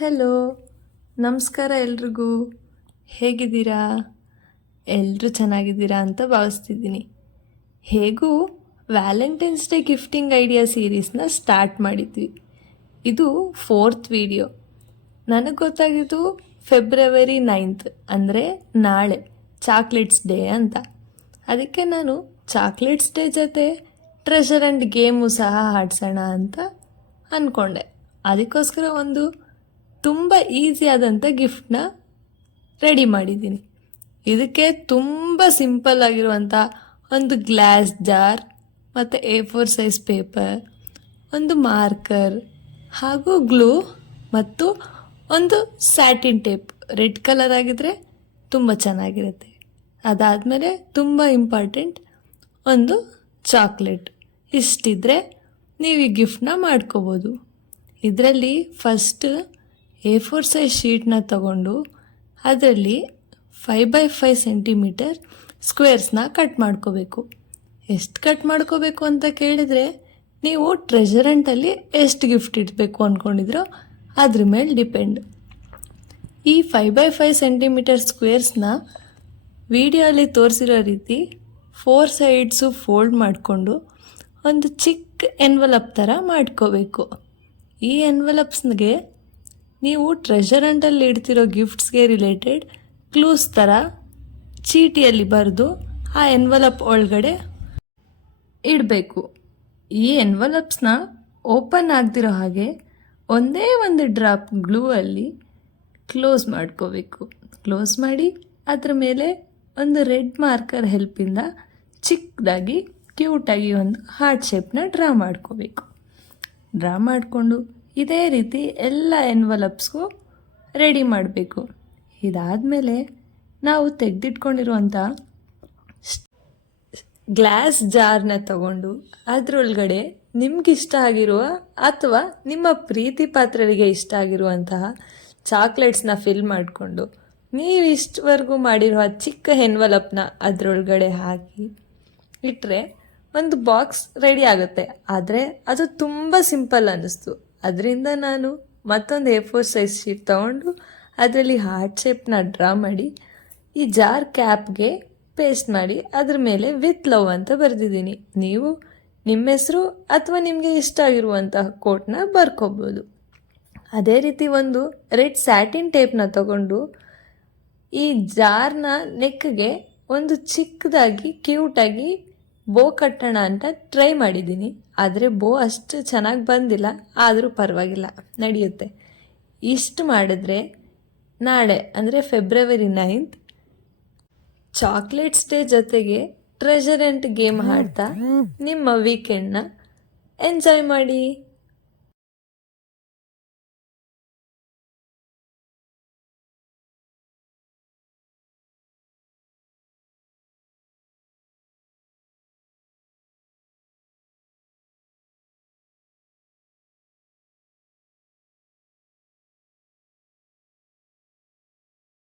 Hello, ನಮಸ್ಕಾರ ಎಲ್ರಿಗೂ. ಹೇಗಿದ್ದೀರಾ? ಎಲ್ಲರೂ ಚೆನ್ನಾಗಿದ್ದೀರಾ ಅಂತ ಭಾವಿಸ್ತಿದ್ದೀನಿ. ಹೇಗೂ ವ್ಯಾಲೆಂಟೈನ್ಸ್ ಡೇ ಗಿಫ್ಟಿಂಗ್ ಐಡಿಯಾ ಸೀರೀಸ್ನ ಸ್ಟಾರ್ಟ್ ಮಾಡಿದ್ವಿ. ಇದು 4th ವಿಡಿಯೋ. ನನಗೆ ಗೊತ್ತಾಗಿದ್ದು ಫೆಬ್ರವರಿ 9th ಅಂದರೆ ನಾಳೆ ಚಾಕ್ಲೇಟ್ಸ್ ಡೇ ಅಂತ. ಅದಕ್ಕೆ ನಾನು ಚಾಕ್ಲೇಟ್ಸ್ ಡೇ ಜೊತೆ ಟ್ರೆಷರ್ ಆ್ಯಂಡ್ ಗೇಮು ಸಹ ಆಡಿಸೋಣ ಅಂತ ಅಂದ್ಕೊಂಡೆ. ಅದಕ್ಕೋಸ್ಕರ ಒಂದು ತುಂಬ ಈಸಿಯಾದಂಥ ಗಿಫ್ಟ್ನ ರೆಡಿ ಮಾಡಿದ್ದೀನಿ. ಇದಕ್ಕೆ ತುಂಬ ಸಿಂಪಲ್ ಆಗಿರುವಂಥ ಒಂದು ಗ್ಲಾಸ್ ಜಾರ್ ಮತ್ತು A4 ಸೈಜ್ ಪೇಪರ್, ಒಂದು ಮಾರ್ಕರ್ ಹಾಗೂ ಗ್ಲೂ ಮತ್ತು ಒಂದು ಸ್ಯಾಟಿನ್ ಟೇಪ್. ರೆಡ್ ಕಲರ್ ಆಗಿದ್ದರೆ ತುಂಬ ಚೆನ್ನಾಗಿರುತ್ತೆ. ಅದಾದಮೇಲೆ ತುಂಬ ಇಂಪಾರ್ಟೆಂಟ್ ಒಂದು ಚಾಕ್ಲೇಟ್. ಇಷ್ಟಿದ್ರೆ ನೀವು ಈ ಗಿಫ್ಟ್ನ ಮಾಡ್ಕೋಬೋದು. ಇದರಲ್ಲಿ ಫಸ್ಟ್ A4 ಸೈಜ್ ಶೀಟ್ನ ತಗೊಂಡು ಅದರಲ್ಲಿ 5x5 ಸೆಂಟಿಮೀಟರ್ ಸ್ಕ್ವೇರ್ಸ್ನ ಕಟ್ ಮಾಡ್ಕೋಬೇಕು. ಎಷ್ಟು ಕಟ್ ಮಾಡ್ಕೋಬೇಕು ಅಂತ ಕೇಳಿದರೆ ನೀವು ಟ್ರೆಷರ್ ಹಂಟಲ್ಲಿ ಎಷ್ಟು ಗಿಫ್ಟ್ ಇಡಬೇಕು ಅಂದ್ಕೊಂಡಿದ್ರೋ ಅದ್ರ ಮೇಲೆ ಡಿಪೆಂಡ್. ಈ 5x5 ಸೆಂಟಿಮೀಟರ್ ಸ್ಕ್ವೇರ್ಸ್ನ ವಿಡಿಯೋಲಿ ತೋರಿಸಿರೋ ರೀತಿ 4 ಸೈಡ್ಸು ಫೋಲ್ಡ್ ಮಾಡಿಕೊಂಡು ಒಂದು ಚಿಕ್ಕ ಎನ್ವಲಪ್ ಥರ ಮಾಡ್ಕೋಬೇಕು. ಈ ಎನ್ವಲಪ್ಸ್ಗೆ ನೀವು ಟ್ರೆಷರ್ ಹಂಟಲ್ಲಿ ಇಡ್ತಿರೋ ಗಿಫ್ಟ್ಸ್ಗೆ ರಿಲೇಟೆಡ್ ಕ್ಲೂಸ್ ಥರ ಚೀಟಿಯಲ್ಲಿ ಬರೆದು ಆ ಎನ್ವಲಪ್ ಒಳಗಡೆ ಇಡಬೇಕು. ಈ ಎನ್ವಲಪ್ಸ್ನ ಓಪನ್ ಆಗದಿರೋ ಹಾಗೆ ಒಂದೇ ಒಂದು ಡ್ರಾಪ್ ಗ್ಲೂ ಅಲ್ಲಿ ಕ್ಲೋಸ್ ಮಾಡ್ಕೋಬೇಕು. ಕ್ಲೋಸ್ ಮಾಡಿ ಅದರ ಮೇಲೆ ಒಂದು ರೆಡ್ ಮಾರ್ಕರ್ ಹೆಲ್ಪಿಂದ ಚಿಕ್ಕದಾಗಿ ಕ್ಯೂಟಾಗಿ ಒಂದು ಹಾರ್ಟ್ ಶೇಪ್ನ ಡ್ರಾ ಮಾಡ್ಕೋಬೇಕು. ಡ್ರಾ ಮಾಡಿಕೊಂಡು ಇದೇ ರೀತಿ ಎಲ್ಲ ಎನ್ವಲಪ್ಸ್ಗೂ ರೆಡಿ ಮಾಡಬೇಕು. ಇದಾದಮೇಲೆ ನಾವು ತೆಗೆದಿಟ್ಕೊಂಡಿರುವಂಥ ಗ್ಲಾಸ್ ಜಾರ್ನ ತಗೊಂಡು ಅದರೊಳಗಡೆ ನಿಮಗಿಷ್ಟ ಆಗಿರುವ ಅಥವಾ ನಿಮ್ಮ ಪ್ರೀತಿ ಪಾತ್ರರಿಗೆ ಇಷ್ಟ ಆಗಿರುವಂತಹ ಚಾಕ್ಲೇಟ್ಸ್ನ ಫಿಲ್ ಮಾಡಿಕೊಂಡು ನೀವು ಇಷ್ಟವರೆಗೂ ಮಾಡಿರುವ ಚಿಕ್ಕ ಎನ್ವಲಪ್ನ ಅದರೊಳಗಡೆ ಹಾಕಿ ಇಟ್ಟರೆ ಒಂದು ಬಾಕ್ಸ್ ರೆಡಿ ಆಗುತ್ತೆ. ಆದರೆ ಅದು ತುಂಬ ಸಿಂಪಲ್ ಅನ್ನಿಸ್ತು. ಅದರಿಂದ ನಾನು ಮತ್ತೊಂದು A4 ಸೈಜ್ ಶೀಟ್ ತೊಗೊಂಡು ಅದರಲ್ಲಿ ಹಾರ್ಟ್ ಶೇಪ್ನ ಡ್ರಾ ಮಾಡಿ ಈ ಜಾರ್ ಕ್ಯಾಪ್ಗೆ ಪೇಸ್ಟ್ ಮಾಡಿ ಅದ್ರ ಮೇಲೆ ವಿತ್ ಲವ್ ಅಂತ ಬರೆದಿದ್ದೀನಿ. ನೀವು ನಿಮ್ಮ ಹೆಸರು ಅಥವಾ ನಿಮಗೆ ಇಷ್ಟ ಆಗಿರುವಂತಹ ಕೋಟ್ನ ಬರ್ಕೋಬೋದು. ಅದೇ ರೀತಿ ಒಂದು ರೆಡ್ ಸ್ಯಾಟಿನ್ ಟೇಪ್ನ ತಗೊಂಡು ಈ ಜಾರ್ನ ನೆಕ್ಗೆ ಒಂದು ಚಿಕ್ಕದಾಗಿ ಕ್ಯೂಟಾಗಿ ಬೋ ಕಟ್ಟೋಣ ಅಂತ ಟ್ರೈ ಮಾಡಿದ್ದೀನಿ. ಆದರೆ ಬೋ ಅಷ್ಟು ಚೆನ್ನಾಗಿ ಬಂದಿಲ್ಲ, ಆದರೂ ಪರವಾಗಿಲ್ಲ, ನಡೆಯುತ್ತೆ. ಇಷ್ಟು ಮಾಡಿದ್ರೆ ನಾಳೆ ಅಂದರೆ ಫೆಬ್ರವರಿ 9th ಚಾಕ್ಲೇಟ್ಸ್ ಡೇ ಜೊತೆಗೆ ಟ್ರೆಷರ್ ಆ್ಯಂಡ್ ಗೇಮ್ ಆಡ್ತಾ ನಿಮ್ಮ ವೀಕೆಂಡ್ನ ಎಂಜಾಯ್ ಮಾಡಿ.